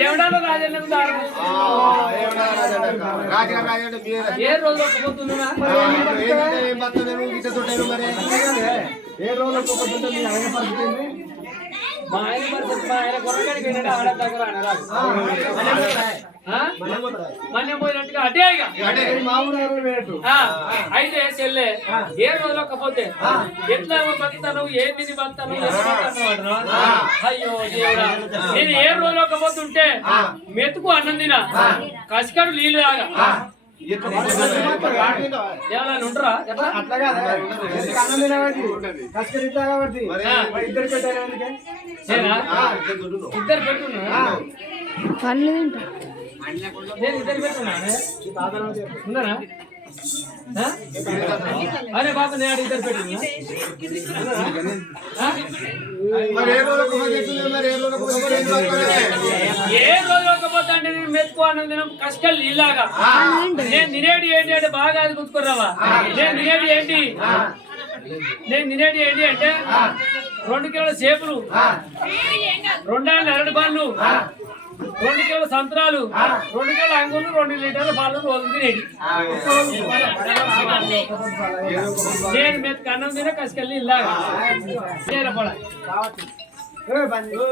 ఏమిటాలో రాజన్న ఏ రోజు ఒప్పుకుంటున్నా ఏ రోజు ఒప్పుకుంటుంది ఆయన పరిస్థితి మా ఆయన పరిస్థితి మా ఆయన కొరగాడికి ఏంటంటే ఆడ దగ్గర మన్యం పోయినట్టుగా అటే అయితే చెల్లె ఏ రోజులో ఒక్కపోతే ఎట్లా బతాను ఏ తిని బతాను అయ్యో దేవుడా నేను ఏ రోజులో ఒక్కపోతుంటే మెతుకు అన్నం తిన కసికాడు నీళ్ళు తాగా ఏమన్నా ఉంటారా అట్లా కాదు అన్నం తినబట్టి కష్టం కాబట్టి ఇద్దరు పెట్టారు ఇద్దరు పెట్టున్నా నేను ఇద్దరు పెట్టున్నా ఉన్నారా అరే బాబు నేను ఇద్దరు పెట్టున్నా ఏ రోజు ఒకపోతే అంటే నేను మెతుకు అన్నం తినం కష్టాలు ఇలాగా నేను తినేది ఏంటి అంటే బాగా అది గుర్తుకురావా నేను తినేది ఏంటి అంటే 2 కిలోల సేపులు 2 అరటి పళ్ళు 2 కిలోల సంతరాలు 2 కిలోల అంగులు 2 లీటర్ల పాలు రోజు తినేది నేను మెతుకు అన్నం తిన కష్టాలు ఇలాగా